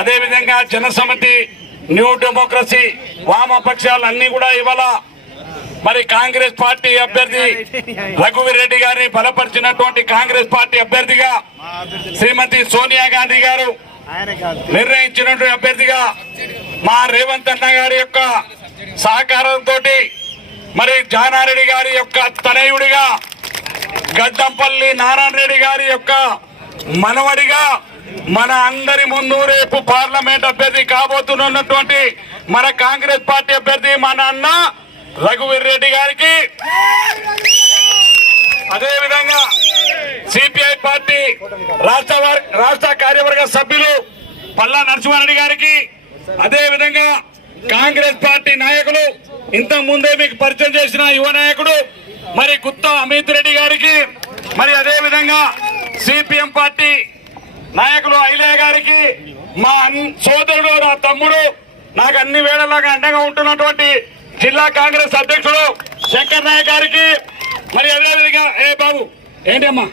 అదేవిధంగా Janasamithi, new democracy, వామపక్షాలు అన్ని కూడా ఇవాళ మరి కాంగ్రెస్ పార్టీ అభ్యర్థి రఘువీర్ రెడ్డి గారిని బలపరిచినటువంటి కాంగ్రెస్ పార్టీ అభ్యర్థిగా శ్రీమతి సోనియా గాంధీ గారు నిర్ణయించినటువంటి అభ్యర్థిగా మా రేవంత్ అన్న గారి యొక్క సహకారంతో మరి జానారెడ్డి గారి యొక్క తనయుడిగా గడ్డంపల్లి నారాయణ రెడ్డి గారి యొక్క మనవడిగా మన అందరి ముందు రేపు పార్లమెంట్ అభ్యర్థి కాబోతున్నటువంటి మన కాంగ్రెస్ పార్టీ అభ్యర్థి మన అన్న రఘువీర్ రెడ్డి గారికి, అదేవిధంగా సిపిఐ పార్టీ రాష్ట్ర కార్యవర్గ సభ్యులు పల్లా నరసింహారెడ్డి గారికి, అదేవిధంగా కాంగ్రెస్ పార్టీ నాయకులు ఇంతకు ముందే మీకు పరిచయం చేసిన యువ నాయకుడు మరి గుత్తా అమిత్ రెడ్డి గారికి, మరి అదేవిధంగా సిపిఎం పార్టీ నాయకులు ఐలయ్య గారికి, మా సోదరుడు నా తమ్ముడు నాకు అన్ని వేళలాగా అండగా ఉంటున్నటువంటి జిల్లా కాంగ్రెస్ అధ్యక్షుడు శంకర్ నాయక్ గారికి, మరి అదేవిధంగా ఏ బాబు ఏంటమ్మా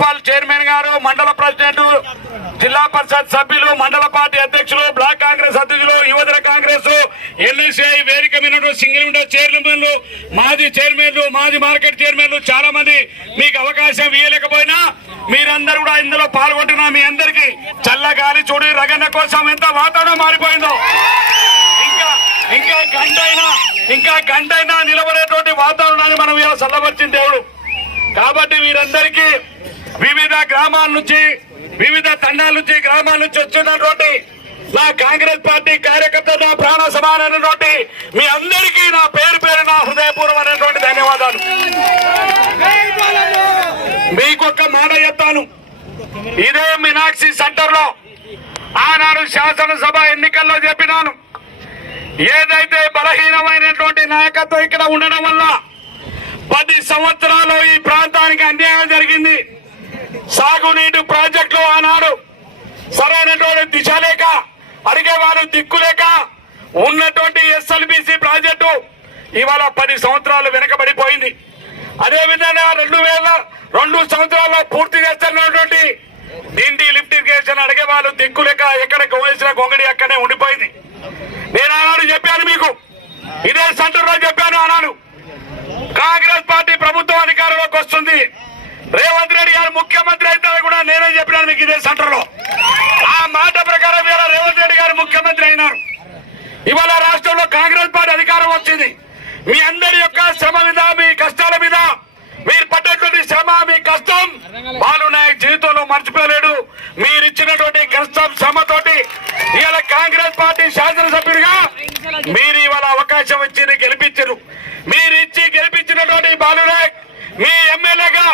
బాబు చైర్మన్ గారు, మండల ప్రెసిడెంట్, జిల్లా పరిషత్ సభ్యులు, మండల పార్టీ అధ్యక్షులు, బ్లాక్ కాంగ్రెస్ అధ్యక్షులు, యువజన కాంగ్రెస్, ఎల్ఐసిఐ వేదిక మీద సింగిల్ విండో చైర్మన్లు, మాజీ చైర్మన్లు, మాజీ మార్కెట్ చైర్మన్లు చాలా మంది మీకు అవకాశం ఇవ్వలేకపోయినా మీరందరూ కూడా ఇందులో పాల్గొంటున్నా. మీ అందరికీ చల్లగాలి చూడి రగన్న కోసం ఎంత వాతావరణం మారిపోయిందో, ఇంకా గంటైనా నిలబడేటువంటి వాతావరణాన్ని మనం ఇలా చల్లబరిచిన దేవుడు. కాబట్టి వీరందరికీ వివిధ గ్రామాల నుంచి, వివిధ తండాల నుంచి, గ్రామాల నుంచి వచ్చినటువంటి నా కాంగ్రెస్ పార్టీ కార్యకర్త, నా ప్రాణ సమానమైనటువంటి మీ అందరికీ నా పేరు నా హృదయపూర్వమైనటువంటి ధన్యవాదాలు. మీకొక్క మాట చెప్తాను. ఇదే మీనాక్షి సెంటర్ లో ఆనాడు శాసనసభ ఎన్నికల్లో చెప్పినాను, ఏదైతే బలహీనమైనటువంటి నాయకత్వం ఇక్కడ ఉండడం వల్ల 10 సంవత్సరాలు ఈ ప్రాంతానికి అన్యాయం జరిగింది. సాగునీటి ప్రాజెక్టులు ఆనాడు సరైనటువంటి దిశ లేక, అడిగేవారు దిక్కు లేక ఉన్నటువంటి ఎస్ఎల్బిసి ప్రాజెక్టు ఇవాళ 10 సంవత్సరాలు వెనకబడిపోయింది. అదేవిధంగా 2002 సంవత్సరాల్లో పూర్తి చేస్తున్నటువంటి డిండి లిఫ్ట్ ఇరిగేషన్ అడిగే వాళ్ళు దిక్కు లేక ఎక్కడ వేసిన గొంగడి అక్కడే ఉండిపోయింది. నేను ఆనాడు చెప్పాను, మీకు ఇదే సెంటర్ లో చెప్పాను. ఆనాడు కాంగ్రెస్ పార్టీ ప్రభుత్వం అధికారంలోకి వస్తుంది, రేవంత్ రెడ్డి గారు ముఖ్యమంత్రి అయితే కూడా నేనే చెప్పినాను మీకు ఇదే సెంటర్ లో. ఆ మాట ప్రకారం ఇవాళ రేవంత్ రెడ్డి గారు ముఖ్యమంత్రి అయినారు. ఇవాళ రాష్ట్రంలో కాంగ్రెస్ పార్టీ అధికారం వచ్చింది. మీ అందరి యొక్క శ్రమ మీద, మీ కష్టాల మీద, మీరు పడ్డటువంటి శ్రమ, మీ కష్టం బాలు నాయక్ జీవితంలో మర్చిపోలేడు. మీరు ఇచ్చినటువంటి కష్టం, శ్రమతోటి ఇవాళ కాంగ్రెస్ పార్టీ శాసనసభ్యుడిగా మీరు ఇవాళ అవకాశం ఇచ్చి గెలిపించారు. మీరు ఇచ్చి గెలిపించినటువంటి బాలు నాయక్ మీ ఎమ్మెల్యేగా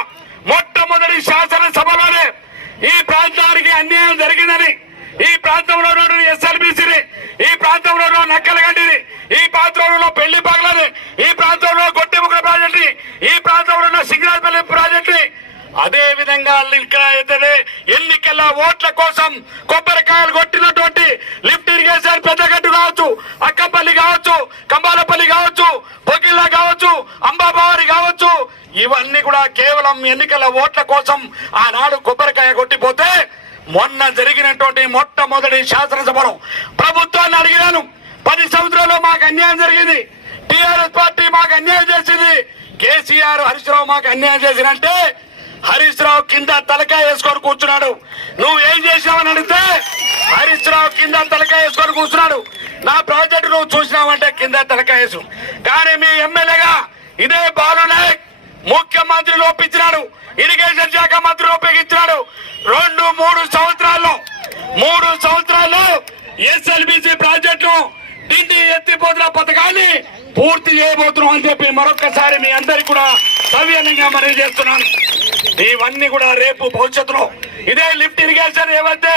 మొట్టమొదటి శాసనసభలోనే ఈ ప్రాంతానికి అన్యాయం జరిగిందని, ఈ ప్రాంతంలో ఎస్ఎల్బిసిని, ఈ ప్రాంతంలో నక్కలగండిని, ఈ ప్రాంతంలో పెళ్లి పగలని, ఈ ప్రాంతంలో గొట్టెముక్కల ప్రాజెక్టు, ఈ ప్రాంతంలో సింగరాజపల్లి ప్రాజెక్టు, అదే విధంగా ఇక్కడ అయితే ఎన్నికల ఓట్ల కోసం కొబ్బరికాయలు కొట్టినటువంటి లిఫ్ట్ ఇరిగేషన్ పెద్దగట్టు కావచ్చు, అక్కపల్లి కావచ్చు, కంబాలపల్లి కావచ్చు, పొగిల్లా కావచ్చు, అంబాబావారి కావచ్చు, ఇవన్నీ కూడా కేవలం ఎన్నికల ఓట్ల కోసం ఆనాడు కొబ్బరికాయ కొట్టిపోతే, మొన్న జరిగినటువంటి మొట్టమొదటి శాసనసభలో ప్రభుత్వాన్ని అడిగినాను, 10 సంవత్సరాల్లో మాకు అన్యాయం జరిగింది, టీఆర్ఎస్ పార్టీ మాకు అన్యాయం చేసింది, కేసీఆర్ హరీష్ రావు మాకు అన్యాయం చేసినంటే హరీష్ రావు కింద తలకాయ వేసుకొని కూర్చున్నాడు. నువ్వు ఏం చేసినావని అడిగితే హరీష్ రావు కింద తలకాయ వేసుకొని కూర్చున్నాడు. నా ప్రాజెక్టు నువ్వు చూసినావంటే కింద తలకాయ వేసు. కానీ మీ ఎమ్మెల్యేగా ఇదే బాలు నాయక్ ముఖ్యమంత్రి లోపించినాడు, ఇరిగేషన్ శాఖ మంత్రి లోపించినాడు. 2-3 సంవత్సరాల్లో ఎస్ఎల్బిసి ప్రాజెక్టు డిండి ఎత్తిపోతున్న పథకాన్ని పూర్తి చేయబోతున్నాం అని చెప్పి మరొకసారి మీ అందరికి కూడా సవ్యంగా మనవి చేస్తున్నాను. ఇవన్నీ కూడా రేపు భవిష్యత్తులో ఇదే లిఫ్ట్ ఇరిగేషన్ ఏవైతే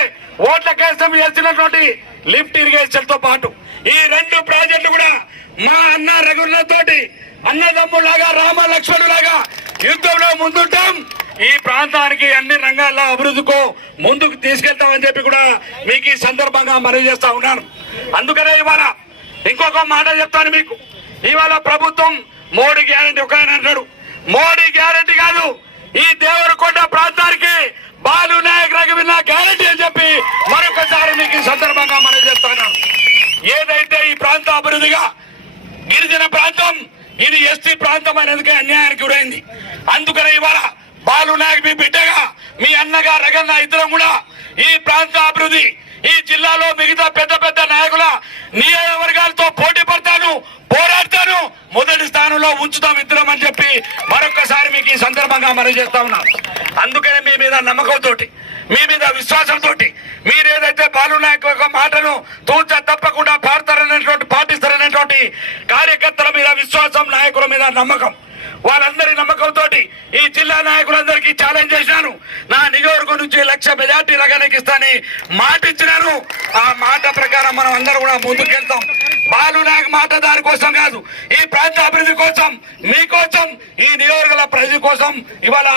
ఓట్ల కేసం చేసినటువంటి లిఫ్ట్ ఇరిగేషన్ తో పాటు ఈ 2 ప్రాజెక్టులు కూడా మా అన్న రఘులతోటి అన్నదమ్ములాగా, రామ లక్ష్మణులాగా యుద్ధంలో ముందుంటాం. ఈ ప్రాంతానికి అన్ని రంగాల్లో అభివృద్ధికో ముందుకు తీసుకెళ్తామని చెప్పి కూడా మీకు ఈ సందర్భంగా మనవి చేస్తా ఉన్నాను. అందుకనే ఇవాళ ఇంకొక మాట చెప్తాను మీకు. ఇవాళ ప్రభుత్వం 3 గ్యారెంటీ ఒక ఆయన అంటాడు, మోడీ గ్యారెంటీ కాదు, ఈ దేవరకొండ ప్రాంతానికి బాలు నాయక్ రఘువీణ గ్యారెంటీ అని చెప్పి మరొకసారి మీకు ఈ సందర్భంగా మనం చేస్తున్నాం. ఏదైతే ఈ ప్రాంత అభివృద్ధిగా గిరిజన ప్రాంతం ఇది ఎస్టీ ప్రాంతం అనేది అన్యాయానికి గురైంది. అందుకనే ఇవాళ బాలు నాయక్ మీ బిడ్డగా మీ అన్నగా రగన్న ఇద్దరం కూడా ఈ ప్రాంత అభివృద్ధి ఈ జిల్లాలో మిగతా పెద్ద పెద్ద నాయకుల నియోజకవర్గాలతో పోటీ పడతాను, పోరాడతాను, మొదటి స్థానంలో ఉంచుతాం ఇద్దరం అని చెప్పి మరొకసారి మీకు ఈ సందర్భంగా మనం చేస్తా ఉన్నాం. అందుకనే మీ మీద నమ్మకంతో మీ మీద విశ్వాసంతో మీరు ఏదైతే బాలు నాయక్ యొక్క మాటను తూచా తప్పకుండా పాటిస్తారనేటువంటి కార్యకర్తల మీద విశ్వాసం, నాయకుల మీద నమ్మకం, వాళ్ళందరి నమ్మకంతో ఈ జిల్లా నాయకులందరికీ ఛాలెంజ్ చేసినాను. నా నియోజకవర్గం నుంచి 1,00,000 మెజార్టీ రగనకి ఇస్తానని మాట ఇచ్చినాను. ఆ మాట ప్రకారం మనం అందరూ కూడా ముందుకెళ్తాం. బాలు నాయక్ మాట దాని కోసం కాదు, ఈ ప్రాంత అభివృద్ధి కోసం, మీకోసం, ఈ నియోజకవర్గ ప్రజల కోసం ఇవాళ